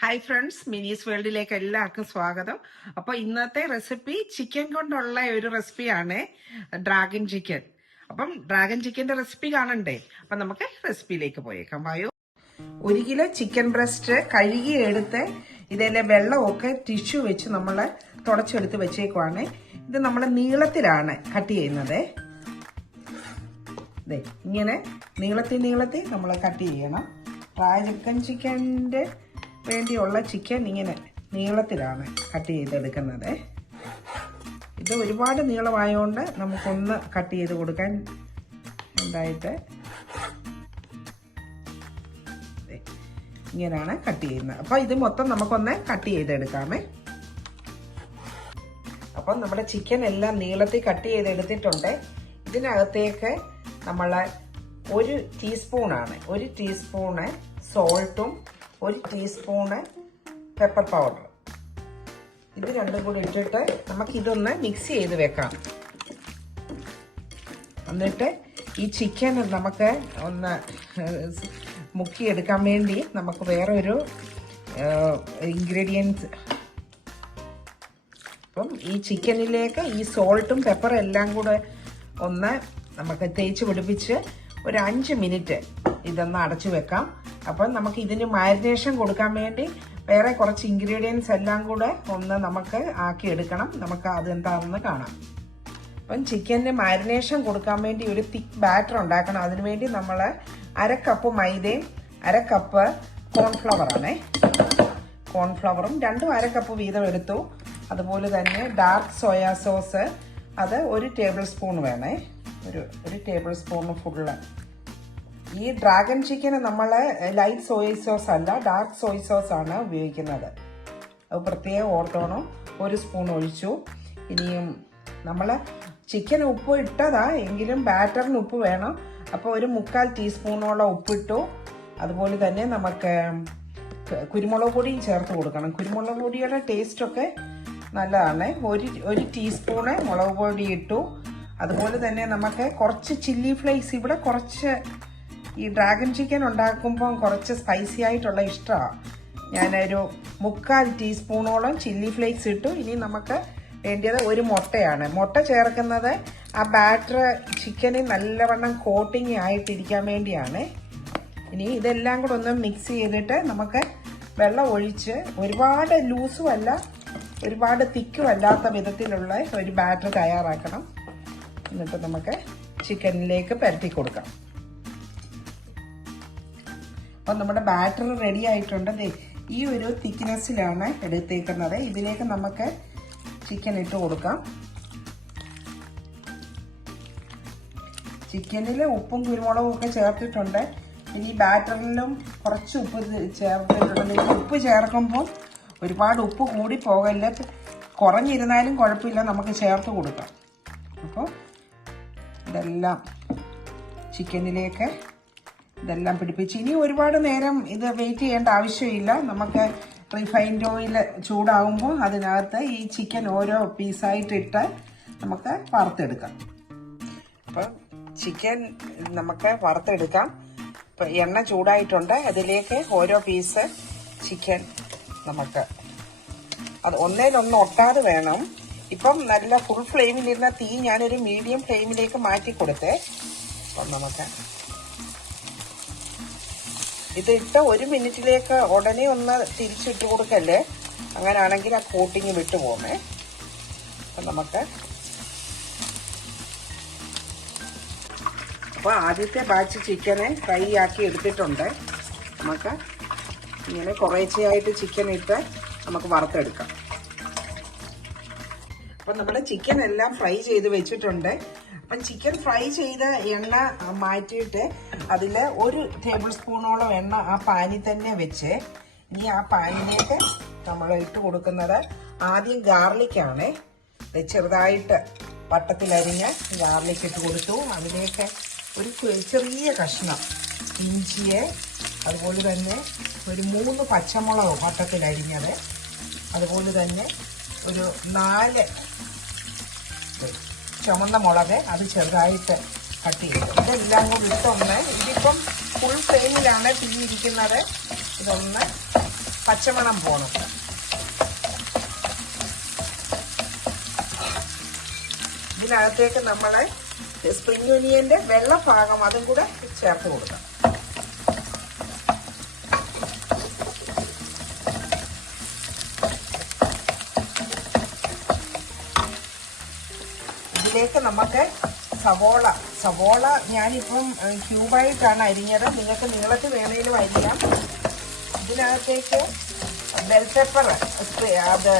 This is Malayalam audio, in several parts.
ഹായ് ഫ്രണ്ട്സ്, മിനീസ് വേൾഡിലേക്ക് എല്ലാവർക്കും സ്വാഗതം. അപ്പോൾ ഇന്നത്തെ റെസിപ്പി ചിക്കൻ കൊണ്ടുള്ള ഒരു റെസിപ്പിയാണ് ഡ്രാഗൺ ചിക്കൻ. അപ്പം ഡ്രാഗൺ ചിക്കൻ്റെ റെസിപ്പി കാണണ്ടേ? അപ്പം നമുക്ക് റെസിപ്പിയിലേക്ക് പോയേക്കാം. വായോ. 1 കിലോ ചിക്കൻ ബ്രസ്റ്റ് കഴുകി എടുത്ത് ഇതിലെ വെള്ളമൊക്കെ ടിഷ്യൂ വെച്ച് നമ്മൾ തുടച്ചെടുത്ത് വെച്ചേക്കുവാണ്. ഇത് നമ്മൾ നീളത്തിലാണ് കട്ട് ചെയ്യുന്നത്. ഇങ്ങനെ നീളത്തിൽ നമ്മൾ കട്ട് ചെയ്യണം. ഡ്രാഗൺ ചിക്കൻ്റെ വേണ്ടിയുള്ള ചിക്കൻ ഇങ്ങനെ നീളത്തിലാണ് കട്ട് ചെയ്തെടുക്കുന്നത്. ഇത് ഒരുപാട് നീളമായതുകൊണ്ട് നമുക്കൊന്ന് കട്ട് ചെയ്ത് കൊടുക്കാൻ ഉണ്ടായിട്ട് ഇങ്ങനെയാണ് കട്ട് ചെയ്യുന്നത്. അപ്പോൾ ഇത് മൊത്തം നമുക്കൊന്ന് കട്ട് ചെയ്തെടുക്കാമേ. അപ്പം നമ്മുടെ ചിക്കൻ എല്ലാം നീളത്തിൽ കട്ട് ചെയ്തെടുത്തിട്ടുണ്ട്. ഇതിനകത്തേക്ക് നമ്മൾ 1 ടീസ്പൂണ് സോൾട്ടും 1 ടീസ്പൂണ് പെപ്പർ പൗഡർ, ഇത് രണ്ടും കൂടി ഇട്ടിട്ട് നമുക്കിതൊന്ന് മിക്സ് ചെയ്ത് വെക്കാം. എന്നിട്ട് ഈ ചിക്കൻ നമുക്ക് ഒന്ന് മുക്കിയെടുക്കാൻ വേണ്ടി നമുക്ക് വേറൊരു ഇൻഗ്രീഡിയൻസ്, അപ്പം ഈ ചിക്കനിലേക്ക് ഈ സോൾട്ടും പെപ്പറും എല്ലാം കൂടെ ഒന്ന് നമുക്ക് തേച്ച് പിടിപ്പിച്ച് ഒരു 5 മിനിറ്റ് ഇതൊന്ന് അടച്ചു വെക്കാം. അപ്പം നമുക്ക് ഇതിന് മാരിനേഷൻ കൊടുക്കാൻ വേണ്ടി വേറെ കുറച്ച് ഇൻഗ്രീഡിയൻസ് എല്ലാം കൂടെ ഒന്ന് നമുക്ക് ആക്കിയെടുക്കണം. നമുക്ക് അതെന്താണെന്ന് കാണാം. അപ്പം ചിക്കന് മാരിനേഷൻ കൊടുക്കാൻ വേണ്ടി ഒരു തിക്ക് ബാറ്റർ ഉണ്ടാക്കണം. അതിനുവേണ്ടി നമ്മൾ 1/2 കപ്പ് മൈദയും 1/2 കപ്പ് കോൺഫ്ലവറാണ്. കോൺഫ്ലവറും 2 1/2 കപ്പ് വീതം എടുത്തു. അതുപോലെ തന്നെ ഡാർക്ക് സോയാ സോസ് അത് 1 ടേബിൾ സ്പൂൺ വേണേ. ഒരു ടേബിൾ സ്പൂൺ ഫുള്ള്. ഈ ഡ്രാഗൺ ചിക്കന് നമ്മൾ ലൈറ്റ് സോയ സോസ് അല്ല, ഡാർക്ക് സോയ സോസ് ആണ് ഉപയോഗിക്കുന്നത്. അത് പ്രത്യേകം ഓർത്തോണം. 1 സ്പൂൺ ഒഴിച്ചു. ഇനിയും നമ്മൾ ചിക്കൻ ഉപ്പ് ഇട്ടതാ, എങ്കിലും ബാറ്ററിന് ഉപ്പ് വേണം. അപ്പോൾ 1/4 ടീസ്പൂണോളം ഉപ്പിട്ടു. അതുപോലെ തന്നെ നമുക്ക് കുരുമുളക് പൊടിയും ചേർത്ത് കൊടുക്കണം. കുരുമുളക് പൊടിയുടെ ടേസ്റ്റൊക്കെ നല്ലതാണ്. 1 ടീസ്പൂണ് മുളക് പൊടി ഇട്ടു. അതുപോലെ തന്നെ നമുക്ക് കുറച്ച് ചില്ലി ഫ്ലേക്സ്, ഇവിടെ കുറച്ച് ഈ ഡ്രാഗൺ ചിക്കൻ ഉണ്ടാക്കുമ്പോൾ കുറച്ച് സ്പൈസി ആയിട്ടുള്ള ഇഷ്ടമാണ്. ഞാനൊരു 1/4 ടീസ്പൂണോളം ചില്ലി ഫ്ലേക്സ് ഇട്ടു. ഇനി നമുക്ക് വേണ്ടിയത് 1 മുട്ടയാണ്. മുട്ട ചേർക്കുന്നത് ആ ബാറ്റർ ചിക്കന് നല്ലവണ്ണം കോട്ടിങ് ആയിട്ടിരിക്കാൻ വേണ്ടിയാണ്. ഇനി ഇതെല്ലാം കൂടെ ഒന്ന് മിക്സ് ചെയ്തിട്ട് നമുക്ക് വെള്ളം ഒഴിച്ച്, ഒരുപാട് ലൂസും അല്ല ഒരുപാട് തിക്കും അല്ലാത്ത വിധത്തിലുള്ള ഒരു ബാറ്റർ തയ്യാറാക്കണം. എന്നിട്ട് നമുക്ക് ചിക്കനിലേക്ക് പരത്തി കൊടുക്കാം. അപ്പം നമ്മുടെ ബാറ്റർ റെഡി ആയിട്ടുണ്ട്. ഈ ഒരു തിക്നെസ്സിലാണ് എടുത്തേക്കുന്നത്. ഇതിലേക്ക് നമുക്ക് ചിക്കൻ ഇട്ട് കൊടുക്കാം. ചിക്കനിൽ ഉപ്പും കുരുമുളകും ഒക്കെ ചേർത്തിട്ടുണ്ട്. ഇനി ബാറ്ററിലും കുറച്ച് ഉപ്പ് ചേർത്തിട്ടുണ്ട്. ഉപ്പ് ചേർക്കുമ്പോൾ ഒരുപാട് ഉപ്പ് കൂടി പോകല്ല, കുറഞ്ഞിരുന്നാലും കുഴപ്പമില്ല, നമുക്ക് ചേർത്ത് കൊടുക്കാം. അപ്പോൾ ഇതെല്ലാം ചിക്കനിലേക്ക് ഇതെല്ലാം പിടിപ്പിച്ച് ഇനി ഒരുപാട് നേരം ഇത് വെയിറ്റ് ചെയ്യേണ്ട ആവശ്യമില്ല. നമുക്ക് റിഫൈൻഡ് ഓയിൽ ചൂടാകുമ്പോൾ അതിനകത്ത് ഈ ചിക്കൻ ഓരോ പീസായിട്ടിട്ട് നമുക്ക് വറുത്തെടുക്കാം. അപ്പം ചിക്കൻ നമുക്ക് വറുത്തെടുക്കാം. ഇപ്പം എണ്ണ ചൂടായിട്ടുണ്ട്. അതിലേക്ക് ഓരോ പീസ് ചിക്കൻ നമുക്ക് അത് ഒന്നേലൊന്ന് ഒട്ടാതെ വേണം. ഇപ്പം നല്ല ഫുൾ ഫ്ലെയിമിലിരുന്ന തീ ഞാനൊരു മീഡിയം ഫ്ലെയിമിലേക്ക് മാറ്റി കൊടുത്തേ. അപ്പം നമുക്ക് ഇതിട്ട് 1 മിനിറ്റിലേക്ക് ഉടനെ ഒന്ന് തിരിച്ചിട്ട് കൊടുക്കല്ലേ, അങ്ങനെയാണെങ്കിൽ ആ കോട്ടിങ് വിട്ടുപോകുമേ. അപ്പം നമുക്ക് അപ്പോൾ ആദ്യത്തെ ബാച്ച് ചിക്കനെ ഫ്രൈ ആക്കി എടുത്തിട്ടുണ്ട്. നമുക്ക് ഇങ്ങനെ കുറേശ്ശെയായിട്ട് ചിക്കൻ ഇട്ട് നമുക്ക് വറുത്തെടുക്കാം. അപ്പം നമ്മുടെ ചിക്കൻ എല്ലാം ഫ്രൈ ചെയ്ത് വെച്ചിട്ടുണ്ട്. അപ്പം ചിക്കൻ ഫ്രൈ ചെയ്ത എണ്ണ മാറ്റിയിട്ട് അതിൽ 1 ടേബിൾ സ്പൂണോളം എണ്ണ ആ പാനിൽ തന്നെ വെച്ച്, ഇനി ആ പാനിലേക്ക് നമ്മൾ ഇട്ട് കൊടുക്കുന്നത് ആദ്യം ഗാർലിക്കാണ്. ചെറുതായിട്ട് വട്ടത്തിലരിഞ്ഞ ഗാർലിക് ഇട്ട് കൊടുത്തു. അതിലേക്ക് ഒരു ചെറിയ കഷ്ണം ഇഞ്ചിയെ, അതുപോലെ തന്നെ ഒരു 3 പച്ചമുളക് വട്ടത്തിലരിഞ്ഞത്, അതുപോലെ തന്നെ ഒരു 4 ചുമന്ന മുളക് അത് ചെറുതായിട്ട് കട്ട് ചെയ്തു. ഇതെല്ലാം കൂടി ഇട്ടൊന്ന്, ഇതിപ്പം ഫുൾ ഫ്ലെയിമിലാണ് തീ ഇരിക്കുന്നത്. ഇതൊന്ന് പച്ചമണം പോകണം. ഇതിനകത്തേക്ക് നമ്മൾ സ്പ്രിംഗ് ഒനിയന്റെ വെള്ള ഭാഗം അതും കൂടെ ചേർത്ത് കൊടുക്കാം. ഇതിലേക്ക് നമുക്ക് സവോള ഞാനിപ്പം ക്യൂബായിട്ടാണ് അരിഞ്ഞത്. നിങ്ങൾക്ക് നീളത്തിൽ വേണേലും അരിയാം. ഇതിനകത്തേക്ക് ബെൽ പെപ്പർ, അത്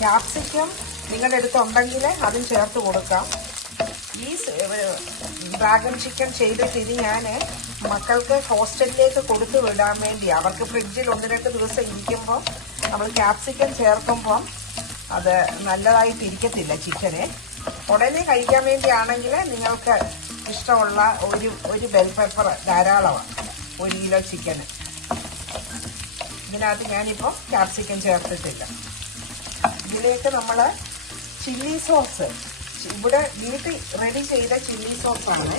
ക്യാപ്സിക്കം നിങ്ങളുടെ അടുത്തുണ്ടെങ്കിൽ അതും ചേർത്ത് കൊടുക്കാം. ഈ ഡ്രാഗൺ ചിക്കൻ ചെയ്തിട്ട് ഇത് ഞാൻ മക്കൾക്ക് ഹോസ്റ്റലിലേക്ക് കൊടുത്തു വിടാൻ വേണ്ടി, അവർക്ക് ഫ്രിഡ്ജിൽ 1-2 ദിവസം ഇരിക്കുമ്പോൾ നമ്മൾ ക്യാപ്സിക്കം ചേർക്കുമ്പം അത് നല്ലതായിട്ട് ഇരിക്കത്തില്ല ചിക്കന്. ഉടനെ കഴിക്കാൻ വേണ്ടിയാണെങ്കിൽ നിങ്ങൾക്ക് ഇഷ്ടമുള്ള ഒരു ബെൽ പെപ്പർ ധാരാളമാണ് 1 കിലോ ചിക്കന്. ഇതിനകത്ത് ഞാനിപ്പോൾ ക്യാപ്സിക്കം ചേർത്തിട്ടില്ല. ഇതിലേക്ക് നമ്മൾ ചില്ലി സോസ്, ഇവിടെ വീട്ടിൽ റെഡി ചെയ്ത ചില്ലി സോസാണ്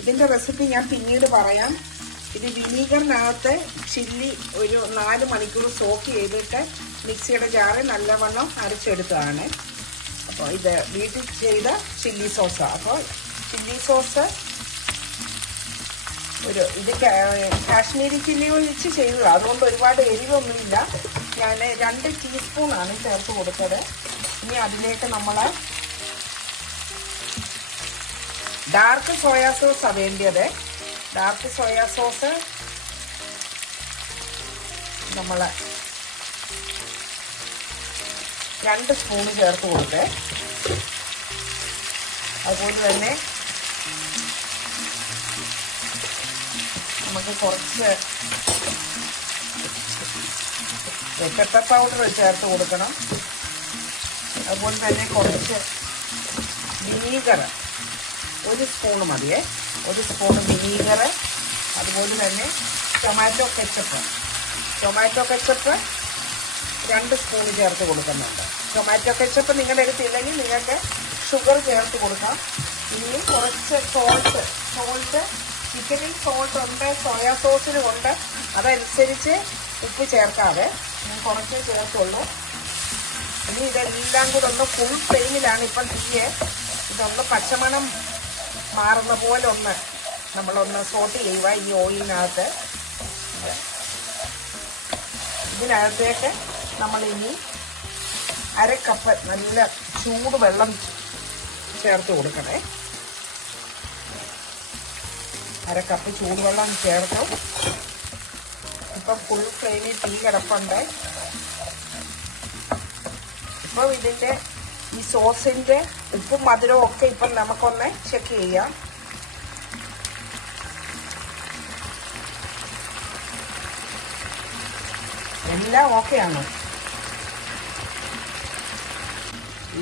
ഇതിൻ്റെ റെസിപ്പി ഞാൻ പിന്നീട് പറയാം. ഇത് വിനീഗറിനകത്ത് ചില്ലി ഒരു 4 മണിക്കൂർ സോക്ക് ചെയ്തിട്ട് മിക്സിയുടെ ജാറ് നല്ലവണ്ണം അരച്ചെടുത്തതാണ്. അപ്പോൾ ഇത് വീട്ടിൽ ചെയ്ത ചില്ലി സോസാണ്. അപ്പോൾ ചില്ലി സോസ് ഇത് കാശ്മീരി ചില്ലി ഒഴിച്ച് ചെയ്തതാണ്, അതുകൊണ്ട് ഒരുപാട് എരിവൊന്നുമില്ല. ഞാൻ 2 ടീസ്പൂണാണ് ചേർത്ത് കൊടുത്തത്. ഇനി അതിലേക്ക് നമ്മൾ ഡാർക്ക് സോയാ സോസാണ് വേണ്ടിയത്. ഡാർക്ക് സോയാ സോസ് നമ്മൾ 2 സ്പൂണ് ചേർത്ത് കൊടുത്ത്, അതുപോലെ തന്നെ നമുക്ക് കുറച്ച് പെപ്പർ പൗഡർ ചേർത്ത് കൊടുക്കണം. അതുപോലെ തന്നെ കുറച്ച് വിനീഗർ 1 സ്പൂണ് മതിയേ, 1 സ്പൂണ് വിനീഗർ. അതുപോലെ തന്നെ ടൊമാറ്റോ കെച്ചപ്പ് 2 സ്പൂണ് ചേർത്ത് കൊടുക്കുന്നുണ്ട്. ടൊമാറ്റോ കെച്ചപ്പ് നിങ്ങളുടെ അടുത്തില്ലെങ്കിൽ നിങ്ങൾക്ക് ഷുഗർ ചേർത്ത് കൊടുക്കാം. ഇനി കുറച്ച് സോൾട്ട് ചിക്കനിൽ സോൾട്ട് ഉണ്ട്, സോയാ സോസിനും ഉണ്ട്. അതനുസരിച്ച് ഉപ്പ് ചേർക്കാതെ ഞാൻ കുറച്ചേ ചേർത്തുള്ളൂ. ഇനി ഇതെല്ലാം കൂടെ ഒന്ന് ഫുൾ ഫ്ലെയിമിലാണ് ഇപ്പം തീയെ. ഇതൊന്ന് പച്ചമണം മാറുന്ന പോലെ നമ്മളൊന്ന് സോട്ട് ചെയ്യുക ഈ ഓയിലിനകത്ത്. ഇതിനകത്തേക്ക് നമ്മളിനി 1/2 കപ്പ് നല്ല ചൂട് വെള്ളം ചേർത്ത് കൊടുക്കണേ. 1/2 കപ്പ് ചൂടുവെള്ളം ചേർക്കും. ഇപ്പം ഫുൾ ഫ്ലെയിമിൽ തീ കിടപ്പുണ്ട്. ഇപ്പം ഇതിൻ്റെ ഈ സോസിൻ്റെ ഉപ്പും മധുരവും ഒക്കെ ഇപ്പം നമുക്കൊന്ന് ചെക്ക് ചെയ്യാം. എല്ലാം ഓക്കെയാണ്.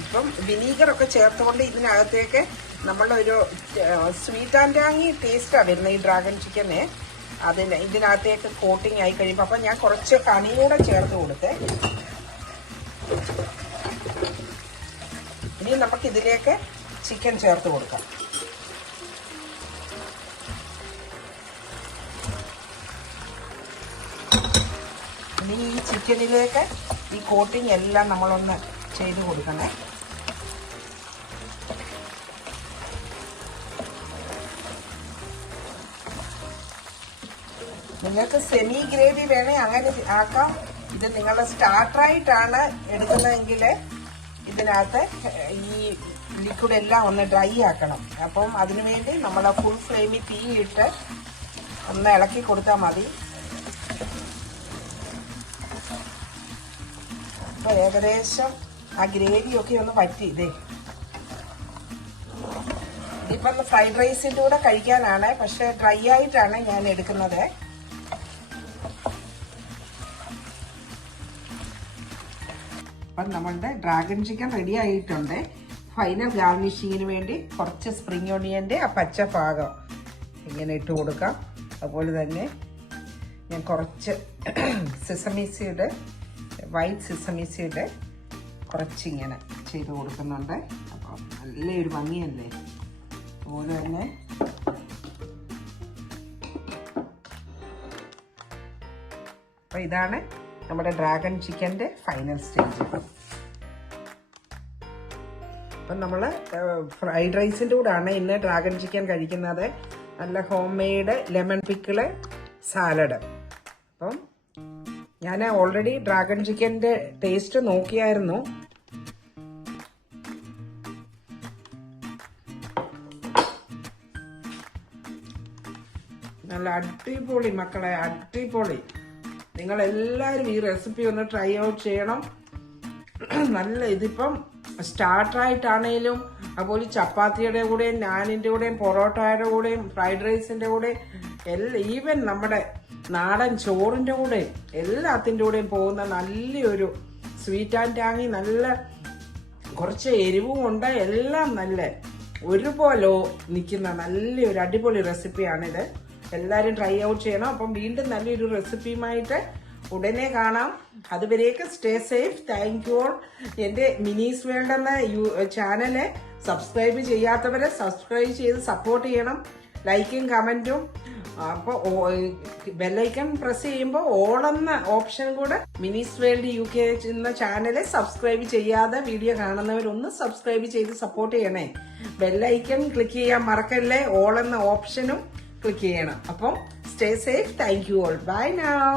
ഇപ്പം വിനീഗറൊക്കെ ചേർത്തുകൊണ്ട് ഇതിനകത്തേക്ക് നമ്മളൊരു സ്വീറ്റ് ആൻഡ് ടാങ്ങി ടേസ്റ്റാണ് വരുന്നത് ഈ ഡ്രാഗൺ ചിക്കന്. ഇതിനകത്തേക്ക് കോട്ടിങ് ആയി കഴിയുമ്പോൾ അപ്പം ഞാൻ കുറച്ച് കണിയൂടെ ചേർത്ത് കൊടുത്തേ. ഇനി നമുക്കിതിലേക്ക് ചിക്കൻ ചേർത്ത് കൊടുക്കാം. ഇനി ഈ ചിക്കനിലേക്ക് ഈ കോട്ടിങ് എല്ലാം നമ്മളൊന്ന് ചെയ്ത് കൊടുക്കണേ. നിങ്ങൾക്ക് സെമി ഗ്രേവി വേണേ അങ്ങനെ ആക്കാം. ഇത് നിങ്ങളുടെ സ്റ്റാർട്ടറായിട്ടാണ് എടുക്കുന്നതെങ്കിൽ ഇതിനകത്ത് ഈ ലിക്വിഡ് എല്ലാം ഒന്ന് ഡ്രൈ ആക്കണം. അപ്പം അതിനുവേണ്ടി നമ്മൾ ഫുൾ ഫ്ലെയിമിൽ തീയിട്ട് ഒന്ന് ഇളക്കി കൊടുത്താൽ മതി. അപ്പോൾ ഏകദേശം ആ ഗ്രേവിയൊക്കെ ഒന്ന് വറ്റി. ഇതിപ്പം ഫ്രൈഡ് റൈസിൻ്റെ കൂടെ കഴിക്കാനാണ്, പക്ഷെ ഡ്രൈ ആയിട്ടാണ് ഞാൻ എടുക്കുന്നത്. അപ്പം നമ്മളുടെ ഡ്രാഗൺ ചിക്കൻ റെഡി ആയിട്ടുണ്ട്. ഫൈനൽ ഗാർണിഷിങ്ങിന് വേണ്ടി കുറച്ച് സ്പ്രിംഗ് ഓണിയൻ്റെ ആ പച്ച ഭാഗം ഇങ്ങനെ ഇട്ട് കൊടുക്കാം. അതുപോലെ തന്നെ ഞാൻ കുറച്ച് sesame seed, white sesame seed കുറച്ചിങ്ങനെ ചെയ്ത് കൊടുക്കുന്നുണ്ട്. അപ്പോൾ നല്ലൊരു ഭംഗിയല്ലേ. അതുപോലെ തന്നെ അപ്പോൾ ഇതാണ് നമ്മുടെ ഡ്രാഗൺ ചിക്കൻ്റെ ഫൈനൽ സ്റ്റേജ്. അപ്പം നമ്മൾ ഫ്രൈഡ് റൈസിൻ്റെ കൂടെയാണ് ഇന്ന് ഡ്രാഗൺ ചിക്കൻ കഴിക്കുന്നത്. നല്ല home made lemon pickle salad. അപ്പം ഞാൻ ഓൾറെഡി ഡ്രാഗൺ ചിക്കൻ്റെ ടേസ്റ്റ് നോക്കിയായിരുന്നു. നല്ല അടിപൊളി മക്കളെ, അടിപൊളി. നിങ്ങളെല്ലാവരും ഈ റെസിപ്പി ഒന്ന് ട്രൈ ഔട്ട് ചെയ്യണം. നല്ല ഇതിപ്പം സ്റ്റാർട്ടറായിട്ടാണേലും അതുപോലെ ചപ്പാത്തിയുടെ കൂടെയും നാനിൻ്റെ കൂടെയും പൊറോട്ടയുടെ കൂടെയും ഫ്രൈഡ് റൈസിൻ്റെ കൂടെയും ഈവൻ നമ്മുടെ നാടൻ ചോറിൻ്റെ കൂടെയും എല്ലാത്തിൻ്റെ കൂടെയും പോകുന്ന നല്ലൊരു സ്വീറ്റ് ആൻഡ് ടാങ്ങി, നല്ല കുറച്ച് എരിവും ഉണ്ട്, എല്ലാം നല്ല ഒരുപോലെ നിൽക്കുന്ന നല്ലൊരു അടിപൊളി റെസിപ്പിയാണിത്. എല്ലാവരും ട്രൈ ഔട്ട് ചെയ്യണം. അപ്പം വീണ്ടും നല്ലൊരു റെസിപ്പിയുമായിട്ട് ഉടനെ കാണാം. അതുവരേക്ക് stay safe. Thank you all. എൻ്റെ മിനീസ് വേൾഡ് എന്ന ചാനല് സബ്സ്ക്രൈബ് ചെയ്യാത്തവരെ സബ്സ്ക്രൈബ് ചെയ്ത് സപ്പോർട്ട് ചെയ്യണം. ലൈക്കും കമൻറ്റും. അപ്പോൾ ബെല്ലൈക്കൺ പ്രസ് ചെയ്യുമ്പോൾ ഓൾ എന്ന ഓപ്ഷൻ കൂടെ മിനീസ് വേൾഡ് UK എന്ന ചാനല് സബ്സ്ക്രൈബ് ചെയ്യാതെ വീഡിയോ കാണുന്നവരൊന്ന് സബ്സ്ക്രൈബ് ചെയ്ത് സപ്പോർട്ട് ചെയ്യണേ. ബെല്ലൈക്കൺ ക്ലിക്ക് ചെയ്യാൻ മറക്കല്ലേ. ഓൾ എന്ന ഓപ്ഷനും ക്ലിക്ക് ചെയ്യണം. അപ്പം stay safe. Thank you all. Bye now.